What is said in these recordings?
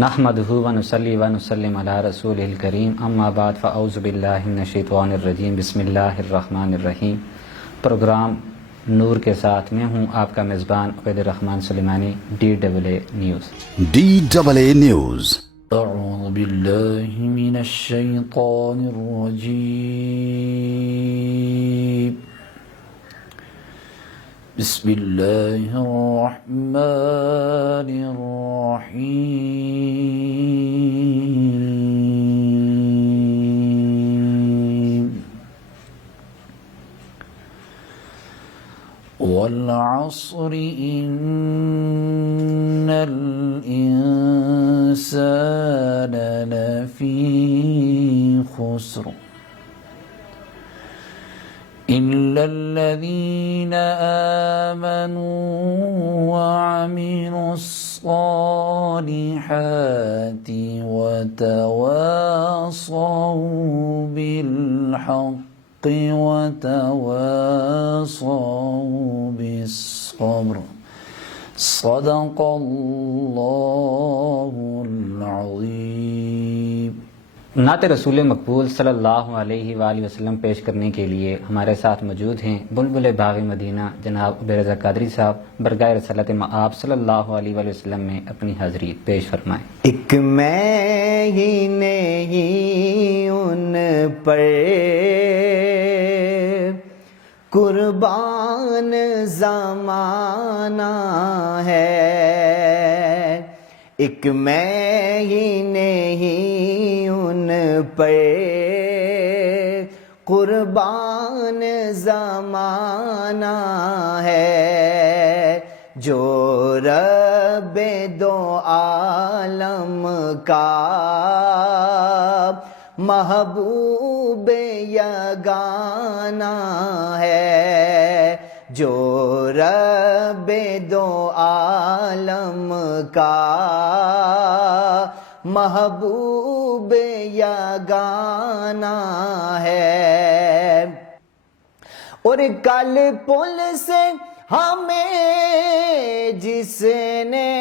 نحمدہ ونصلی ونسلم علی رسولہ الکریم اما بعد فاعوذ باللہ من الشیطان الرجیم بسم اللہ الرحمن الرحیم۔ پروگرام نور کے ساتھ میں ہوں آپ کا میزبان عبید الرحمن سلیمانی، DAA نیوز۔ DAA news. اعوذ باللہ من الشیطان الرجیم، بسم اللہ الرحمن الرحیم۔ والعصر ان الانسان لفی خسر إلا الذين آمنوا وعملوا الصالحات وتواصوا بالحق وتواصوا بالصبر، صدق الله العظيم۔ نعت رسول مقبول صلی اللہ علیہ وآلہ وسلم پیش کرنے کے لیے ہمارے ساتھ موجود ہیں بلبل باغ مدینہ جناب عبید رضا قادری صاحب۔ برگاہ رسالت مآب صلی اللہ علیہ وآلہ وسلم میں اپنی حاضری پیش فرمائیں۔ ایک میں ہی نہیں ان پر قربان زمانہ ہے، ایک میں ہی نہیں ان پر قربان زمانہ ہے، جو رب دو عالم کا محبوب یگانہ ہے، جو رب دو عالم کا محبوب یگانہ ہے۔ اور کل پل سے ہمیں جس نے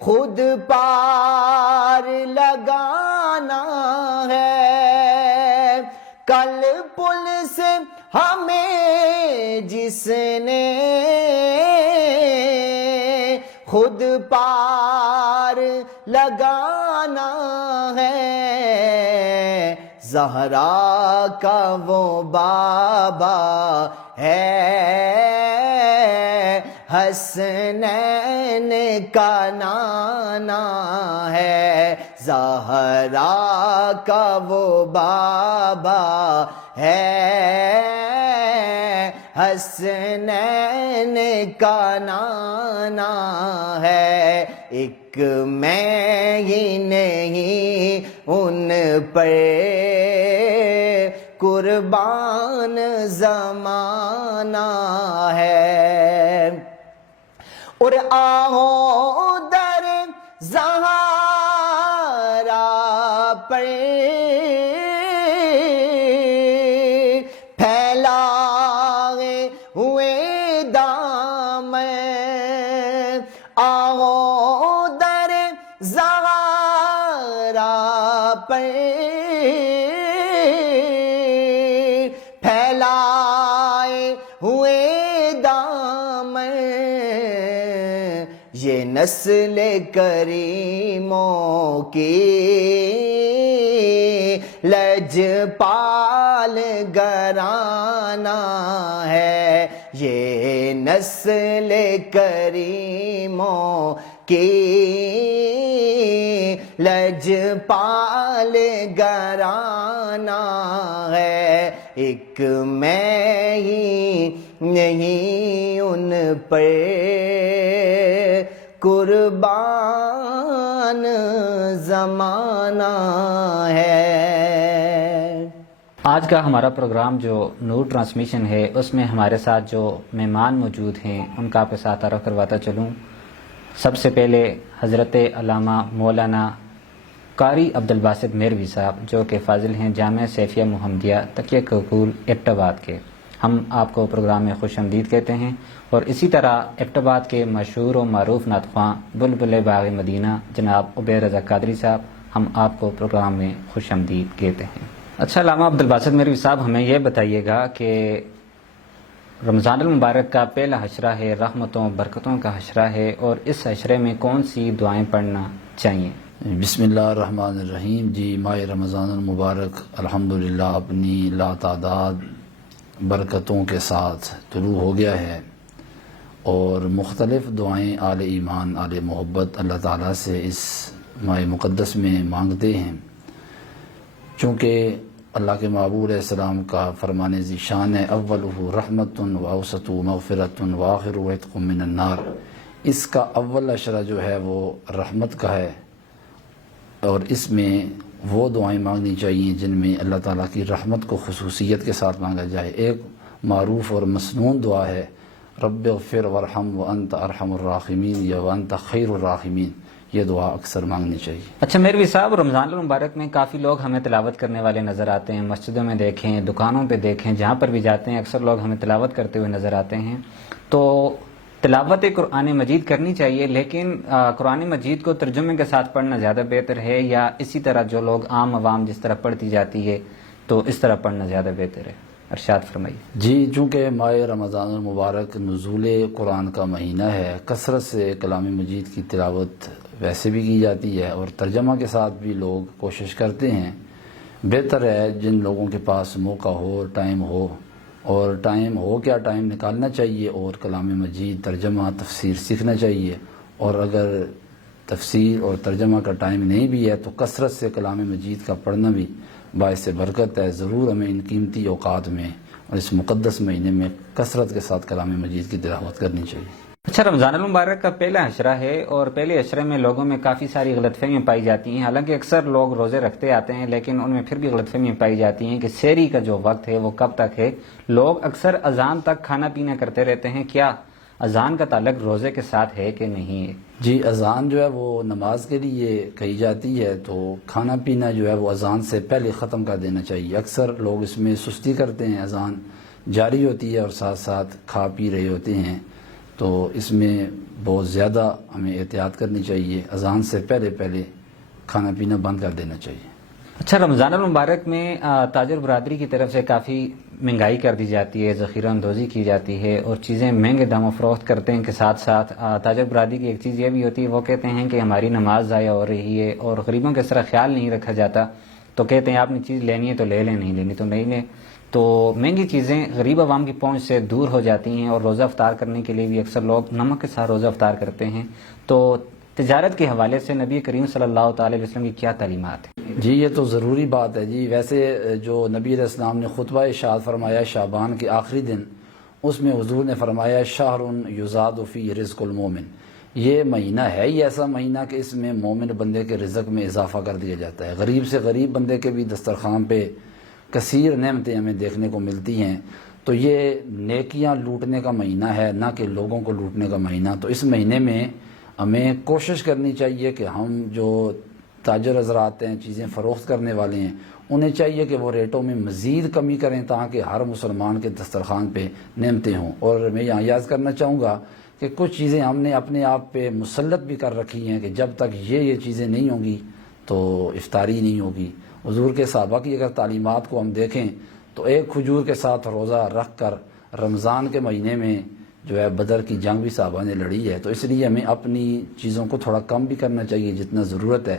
خود پار لگانا ہے، کل پل سے ہمیں جس نے خود پار لگانا ہے، زہرا کا وہ بابا ہے، حسنین کا نانا ہے، زہرا کا وہ بابا ہے، حسنین کا نانا ہے، ایک میں ہی نہیں ان پر قربان زمانہ ہے۔ اور آہو در زہرا پر پھیلائے ہوئے دامن، آہو در زہرا پر پھیلائے ہوئے دامن، یہ نسل کریموں کی لجپال گھرانہ ہے، یہ نسل کریموں کی لجپال گھرانہ ہے، ایک میں ہی نہیں ان پر قربان زمانہ ہے۔ آج کا ہمارا پروگرام جو نور ٹرانسمیشن ہے اس میں ہمارے ساتھ جو مہمان موجود ہیں ان کا آپ کے ساتھ تعارف کرواتا چلوں۔ سب سے پہلے حضرت علامہ مولانا قاری عبدالباسط میروی صاحب جو کہ فاضل ہیں جامعہ سیفیہ محمدیہ تقیہ ککول ایبٹ آباد کے۔ ہم آپ کو پروگرام میں خوش آمدید کہتے ہیں، اور اسی طرح ایبٹ آباد کے مشہور و معروف نعت خواں بلبل باغ مدینہ جناب عبیر رضا قادری صاحب، ہم آپ کو پروگرام میں خوش آمدید کہتے ہیں۔ اچھا علامہ عبدالباسط مروی صاحب، ہمیں یہ بتائیے گا کہ رمضان المبارک کا پہلا حشرہ ہے، رحمتوں برکتوں کا حشرہ ہے، اور اس حشرے میں کون سی دعائیں پڑھنا چاہیے؟ بسم اللہ الرحمن الرحیم۔ جی ماہ رمضان المبارک الحمدللہ اپنی لاتعداد برکتوں کے ساتھ طلوع ہو گیا ہے، اور مختلف دعائیں آل ایمان آل محبت اللہ تعالیٰ سے اس ماہ مقدس میں مانگتے ہیں، چونکہ اللہ کے محبوب علیہ السلام کا فرمان ذیشان ہے اولہ رحمت و اوسط مغفرت و آخر عتق من النار۔ اس کا اول عشرہ جو ہے وہ رحمت کا ہے، اور اس میں وہ دعائیں مانگنی چاہیے جن میں اللہ تعالیٰ کی رحمت کو خصوصیت کے ساتھ مانگا جائے۔ ایک معروف اور مسنون دعا ہے رب اغفر ورحم وانت ارحم الراحمین یا وانت خیر الراحمین، یہ دعا اکثر مانگنی چاہیے۔ اچھا مروی صاحب، رمضان المبارک میں کافی لوگ ہمیں تلاوت کرنے والے نظر آتے ہیں، مسجدوں میں دیکھیں، دکانوں پہ دیکھیں، جہاں پر بھی جاتے ہیں اکثر لوگ ہمیں تلاوت کرتے ہوئے نظر آتے ہیں۔ تو تلاوت قرآن مجید کرنی چاہیے، لیکن قرآن مجید کو ترجمے کے ساتھ پڑھنا زیادہ بہتر ہے، یا اسی طرح جو لوگ عام عوام جس طرح پڑھتی جاتی ہے تو اس طرح پڑھنا زیادہ بہتر ہے؟ ارشاد فرمائیے۔ جی، چونکہ ماہ رمضان المبارک نزول قرآن کا مہینہ ہے، کثرت سے کلام مجید کی تلاوت ویسے بھی کی جاتی ہے، اور ترجمہ کے ساتھ بھی لوگ کوشش کرتے ہیں۔ بہتر ہے جن لوگوں کے پاس موقع ہو، ٹائم ہو، اور ٹائم ہو کیا ٹائم نکالنا چاہیے، اور کلام مجید ترجمہ تفسیر سیکھنا چاہیے، اور اگر تفسیر اور ترجمہ کا ٹائم نہیں بھی ہے تو کثرت سے کلام مجید کا پڑھنا بھی باعث برکت ہے۔ ضرور ہمیں ان قیمتی اوقات میں اور اس مقدس مہینے میں کثرت کے ساتھ کلام مجید کی تلاوت کرنی چاہیے۔ اچھا، رمضان المبارک کا پہلا عشرہ ہے، اور پہلے عشرے میں لوگوں میں کافی ساری غلط فہمیاں پائی جاتی ہیں۔ حالانکہ اکثر لوگ روزے رکھتے آتے ہیں، لیکن ان میں پھر بھی غلط فہمیاں پائی جاتی ہیں کہ سحری کا جو وقت ہے وہ کب تک ہے۔ لوگ اکثر اذان تک کھانا پینا کرتے رہتے ہیں، کیا اذان کا تعلق روزے کے ساتھ ہے کہ نہیں ہے؟ جی، اذان جو ہے وہ نماز کے لیے کہی جاتی ہے، تو کھانا پینا جو ہے وہ اذان سے پہلے ختم کر دینا چاہیے۔ اکثر لوگ اس میں سستی کرتے ہیں، اذان جاری ہوتی ہے اور ساتھ ساتھ کھا پی رہے ہوتے ہیں، تو اس میں بہت زیادہ ہمیں احتیاط کرنی چاہیے۔ اذان سے پہلے کھانا پینا بند کر دینا چاہیے۔ اچھا، رمضان المبارک میں تاجر برادری کی طرف سے کافی مہنگائی کر دی جاتی ہے، ذخیرہ اندوزی کی جاتی ہے، اور چیزیں مہنگے داموں فروخت کرتے ہیں کے ساتھ ساتھ تاجر برادری کی ایک چیز یہ بھی ہوتی ہے، وہ کہتے ہیں کہ ہماری نماز ضائع ہو رہی ہے، اور غریبوں کے اس طرح خیال نہیں رکھا جاتا، تو کہتے ہیں آپ نے چیز لینی ہے تو لے لیں، نہیں لینی تو نہیں لیں۔ تو مہنگی چیزیں غریب عوام کی پہنچ سے دور ہو جاتی ہیں، اور روزہ افطار کرنے کے لیے بھی اکثر لوگ نمک کے ساتھ روزہ افطار کرتے ہیں۔ تو تجارت کے حوالے سے نبی کریم صلی اللہ تعالی علیہ وسلم کی کیا تعلیمات ہیں؟ جی، یہ تو ضروری بات ہے۔ جی، ویسے جو نبی علیہ السلام نے خطبہ ارشاد فرمایا شعبان کے آخری دن، اس میں حضور نے فرمایا شہر یزاد فی رزق المومن، یہ مہینہ ہے ہی ایسا مہینہ کہ اس میں مومن بندے کے رزق میں اضافہ کر دیا جاتا ہے۔ غریب سے غریب بندے کے بھی دسترخوان پہ کثیر نعمتیں ہمیں دیکھنے کو ملتی ہیں۔ تو یہ نیکیاں لوٹنے کا مہینہ ہے، نہ کہ لوگوں کو لوٹنے کا مہینہ۔ تو اس مہینے میں ہمیں کوشش کرنی چاہیے کہ ہم جو تاجر حضرات ہیں، چیزیں فروخت کرنے والے ہیں، انہیں چاہیے کہ وہ ریٹوں میں مزید کمی کریں تاکہ ہر مسلمان کے دسترخوان پہ نعمتیں ہوں۔ اور میں یہاں یاد کرنا چاہوں گا کہ کچھ چیزیں ہم نے اپنے آپ پہ مسلط بھی کر رکھی ہیں کہ جب تک یہ چیزیں نہیں ہوں گی تو افطاری نہیں ہوگی۔ حضور کے صحابہ کی اگر تعلیمات کو ہم دیکھیں تو ایک کھجور کے ساتھ روزہ رکھ کر رمضان کے مہینے میں جو ہے بدر کی جنگ بھی صحابہ نے لڑی ہے۔ تو اس لیے ہمیں اپنی چیزوں کو تھوڑا کم بھی کرنا چاہیے جتنا ضرورت ہے،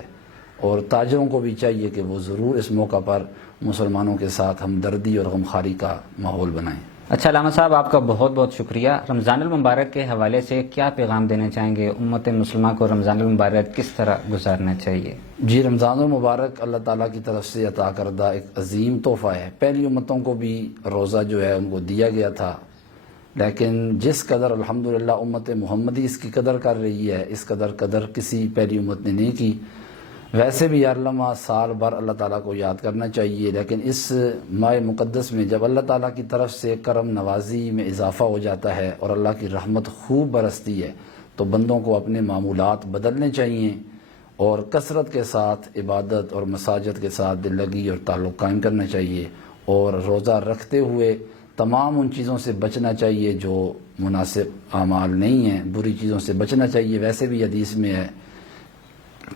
اور تاجروں کو بھی چاہیے کہ وہ ضرور اس موقع پر مسلمانوں کے ساتھ ہمدردی اور غمخواری کا ماحول بنائیں۔ اچھا علامہ صاحب، آپ کا بہت بہت شکریہ۔ رمضان المبارک کے حوالے سے کیا پیغام دینا چاہیں گے؟ امت مسلمہ کو رمضان المبارک کس طرح گزارنا چاہیے؟ جی، رمضان المبارک اللہ تعالیٰ کی طرف سے عطا کردہ ایک عظیم تحفہ ہے۔ پہلی امتوں کو بھی روزہ جو ہے ان کو دیا گیا تھا، لیکن جس قدر الحمدللہ امت محمدی اس کی قدر کر رہی ہے، اس قدر کسی پہلی امت نے نہیں کی۔ ویسے بھی ہر لمحہ سال بھر اللہ تعالیٰ کو یاد کرنا چاہیے، لیکن اس ماہ مقدس میں جب اللہ تعالیٰ کی طرف سے کرم نوازی میں اضافہ ہو جاتا ہے اور اللہ کی رحمت خوب برستی ہے، تو بندوں کو اپنے معمولات بدلنے چاہیے، اور کثرت کے ساتھ عبادت اور مساجد کے ساتھ دل لگی اور تعلق قائم کرنا چاہیے، اور روزہ رکھتے ہوئے تمام ان چیزوں سے بچنا چاہیے جو مناسب اعمال نہیں ہیں، بری چیزوں سے بچنا چاہیے۔ ویسے بھی حدیث میں ہے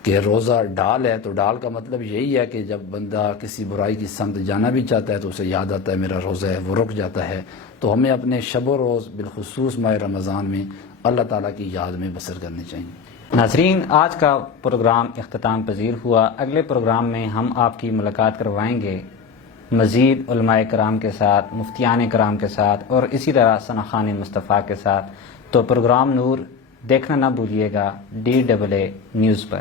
کہ روزہ ڈال ہے، تو ڈال کا مطلب یہی ہے کہ جب بندہ کسی برائی کی سمت جانا بھی چاہتا ہے تو اسے یاد آتا ہے میرا روزہ ہے، وہ رک جاتا ہے۔ تو ہمیں اپنے شب و روز بالخصوص ماہ رمضان میں اللہ تعالیٰ کی یاد میں بسر کرنی چاہیے۔ ناظرین، آج کا پروگرام اختتام پذیر ہوا۔ اگلے پروگرام میں ہم آپ کی ملاقات کروائیں گے مزید علماء کرام کے ساتھ، مفتیان کرام کے ساتھ اور اسی طرح ثناخان مصطفیٰ کے ساتھ۔ تو پروگرام نور دیکھنا نہ بھولیے گا DAA نیوز پر۔